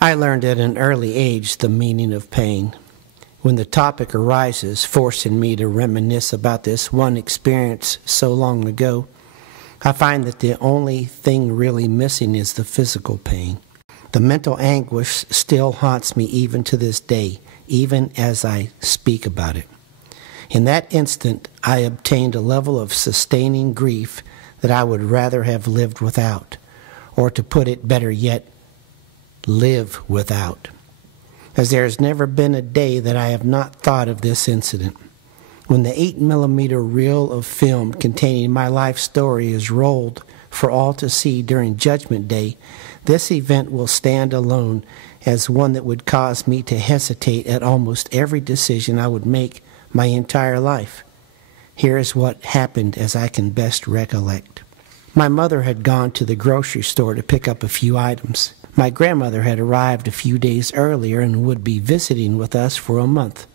I learned at an early age the meaning of pain. When the topic arises, forcing me to reminisce about this one experience so long ago, I find that the only thing really missing is the physical pain. The mental anguish still haunts me even to this day, even as I speak about it. In that instant, I obtained a level of sustaining grief that I would rather have lived without, or to put it better yet, live without. As there has never been a day that I have not thought of this incident. When the 8mm reel of film containing my life story is rolled for all to see during Judgment Day, this event will stand alone as one that would cause me to hesitate at almost every decision I would make my entire life. Here is what happened as I can best recollect. My mother had gone to the grocery store to pick up a few items. My grandmother had arrived a few days earlier and would be visiting with us for a month.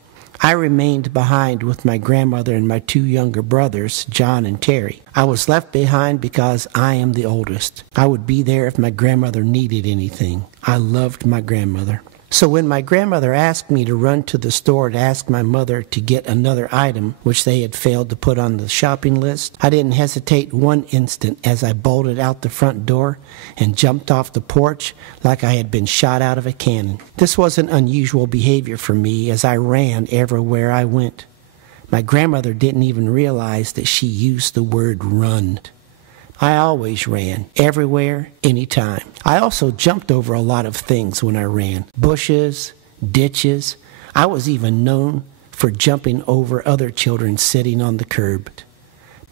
I remained behind with my grandmother and my two younger brothers, John and Terry. I was left behind because I am the oldest. I would be there if my grandmother needed anything. I loved my grandmother. So when my grandmother asked me to run to the store to ask my mother to get another item which they had failed to put on the shopping list, I didn't hesitate one instant as I bolted out the front door and jumped off the porch like I had been shot out of a cannon. This wasn't unusual behavior for me as I ran everywhere I went. My grandmother didn't even realize that she used the word run. I always ran, everywhere, anytime. I also jumped over a lot of things when I ran. Bushes, ditches. I was even known for jumping over other children sitting on the curb.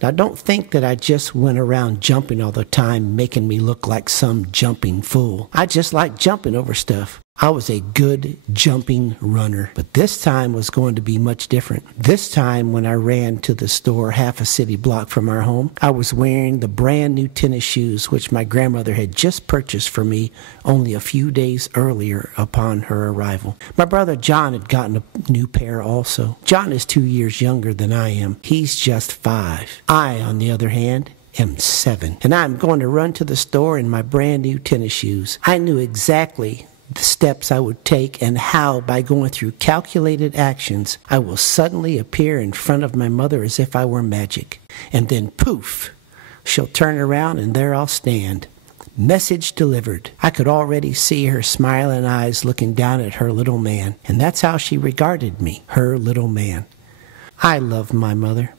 Now don't think that I just went around jumping all the time, making me look like some jumping fool. I just like jumping over stuff. I was a good jumping runner, but this time was going to be much different. This time when I ran to the store half a city block from our home, I was wearing the brand new tennis shoes which my grandmother had just purchased for me only a few days earlier upon her arrival. My brother John had gotten a new pair also. John is 2 years younger than I am. He's just 5. I, on the other hand, am 7. And I'm going to run to the store in my brand new tennis shoes. I knew exactly the steps I would take and how, by going through calculated actions, I will suddenly appear in front of my mother as if I were magic. And then poof, she'll turn around and there I'll stand. Message delivered. I could already see her smiling eyes looking down at her little man. And that's how she regarded me, her little man. I love my mother.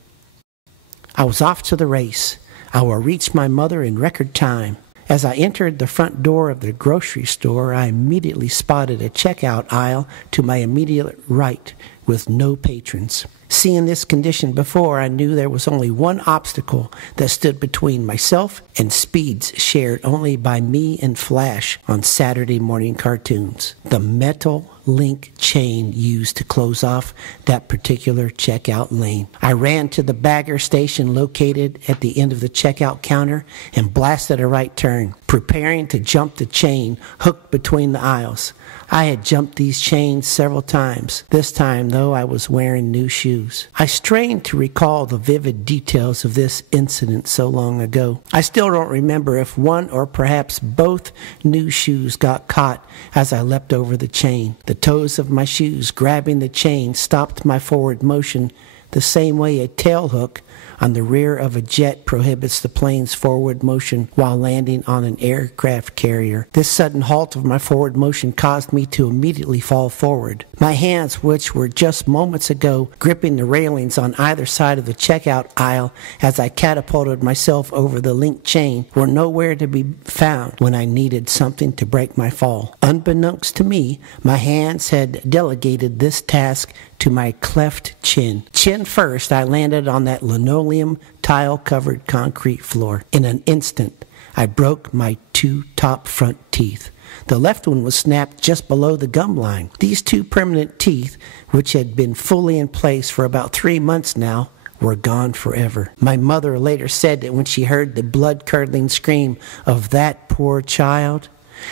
I was off to the race. I will reach my mother in record time. As I entered the front door of the grocery store, I immediately spotted a checkout aisle to my immediate right with no patrons. Seeing this condition before, I knew there was only one obstacle that stood between myself and speeds shared only by me and Flash on Saturday morning cartoons. The metal link chain used to close off that particular checkout lane. I ran to the bagger station located at the end of the checkout counter and blasted a right turn, preparing to jump the chain hooked between the aisles. I had jumped these chains several times. This time, though, I was wearing new shoes. I strained to recall the vivid details of this incident so long ago. I still don't remember if one or perhaps both new shoes got caught as I leapt over the chain. The toes of my shoes grabbing the chain stopped my forward motion the same way a tail hook on the rear of a jet prohibits the plane's forward motion while landing on an aircraft carrier. This sudden halt of my forward motion caused me to immediately fall forward. My hands, which were just moments ago gripping the railings on either side of the checkout aisle as I catapulted myself over the linked chain, were nowhere to be found when I needed something to break my fall. Unbeknownst to me, my hands had delegated this task to my cleft chin. Chin first, I landed on that linoleum tile-covered concrete floor. In an instant, I broke my 2 top front teeth. The left one was snapped just below the gum line. These 2 permanent teeth, which had been fully in place for about 3 months now, were gone forever. My mother later said that when she heard the blood-curdling scream of that poor child,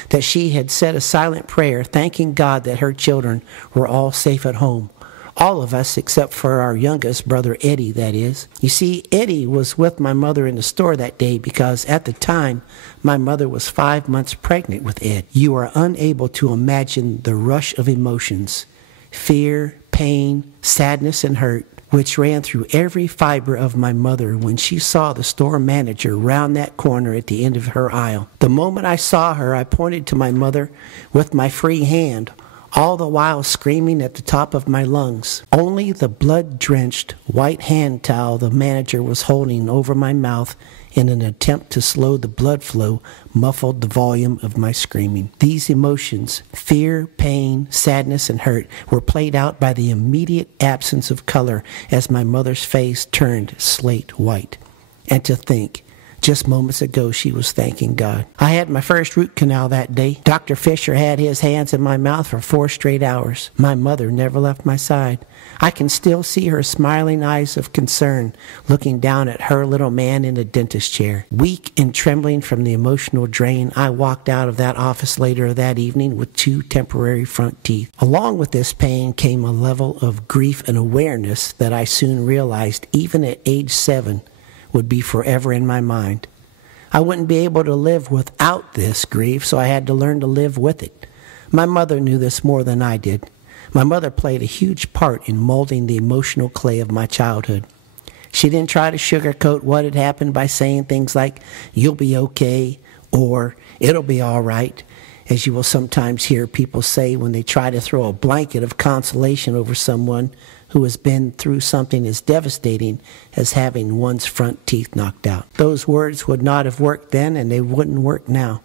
that she had said a silent prayer thanking God that her children were all safe at home. All of us, except for our youngest brother, Eddie, that is. You see, Eddie was with my mother in the store that day because at the time, my mother was 5 months pregnant with Ed. You are unable to imagine the rush of emotions, fear, pain, sadness, and hurt, which ran through every fiber of my mother when she saw the store manager round that corner at the end of her aisle. The moment I saw her, I pointed to my mother with my free hand, all the while screaming at the top of my lungs. Only the blood-drenched white hand towel the manager was holding over my mouth in an attempt to slow the blood flow muffled the volume of my screaming. These emotions, fear, pain, sadness, and hurt, were played out by the immediate absence of color as my mother's face turned slate white. And to think, just moments ago, she was thanking God. I had my first root canal that day. Dr. Fisher had his hands in my mouth for 4 straight hours. My mother never left my side. I can still see her smiling eyes of concern looking down at her little man in a dentist chair. Weak and trembling from the emotional drain, I walked out of that office later that evening with 2 temporary front teeth. Along with this pain came a level of grief and awareness that I soon realized, even at age 7, would be forever in my mind. I wouldn't be able to live without this grief, so I had to learn to live with it. My mother knew this more than I did. My mother played a huge part in molding the emotional clay of my childhood. She didn't try to sugarcoat what had happened by saying things like, "You'll be okay," or "It'll be all right," as you will sometimes hear people say when they try to throw a blanket of consolation over someone who has been through something as devastating as having one's front teeth knocked out. Those words would not have worked then, and they wouldn't work now.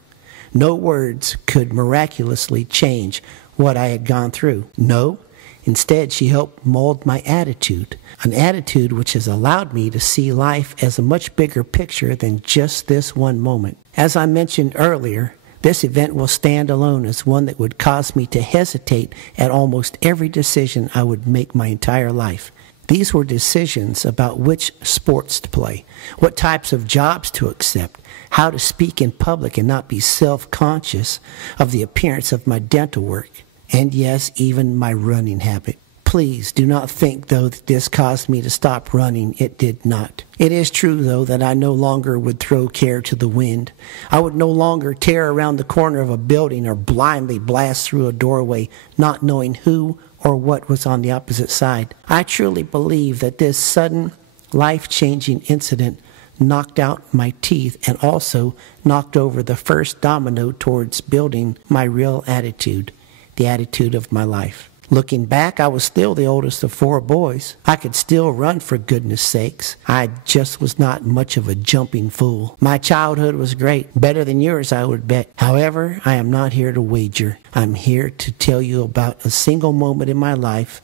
No words could miraculously change what I had gone through. No, instead she helped mold my attitude, an attitude which has allowed me to see life as a much bigger picture than just this one moment. As I mentioned earlier, this event will stand alone as one that would cause me to hesitate at almost every decision I would make my entire life. These were decisions about which sports to play, what types of jobs to accept, how to speak in public and not be self-conscious of the appearance of my dental work, and yes, even my running habit. Please do not think, though, that this caused me to stop running. It did not. It is true, though, that I no longer would throw care to the wind. I would no longer tear around the corner of a building or blindly blast through a doorway, not knowing who or what was on the opposite side. I truly believe that this sudden, life-changing incident knocked out my teeth and also knocked over the first domino towards building my real attitude, the attitude of my life. Looking back, I was still the oldest of 4 boys. I could still run, for goodness sakes. I just was not much of a jumping fool. My childhood was great, better than yours, I would bet. However, I am not here to wager. I'm here to tell you about a single moment in my life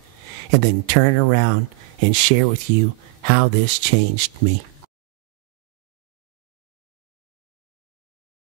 and then turn around and share with you how this changed me.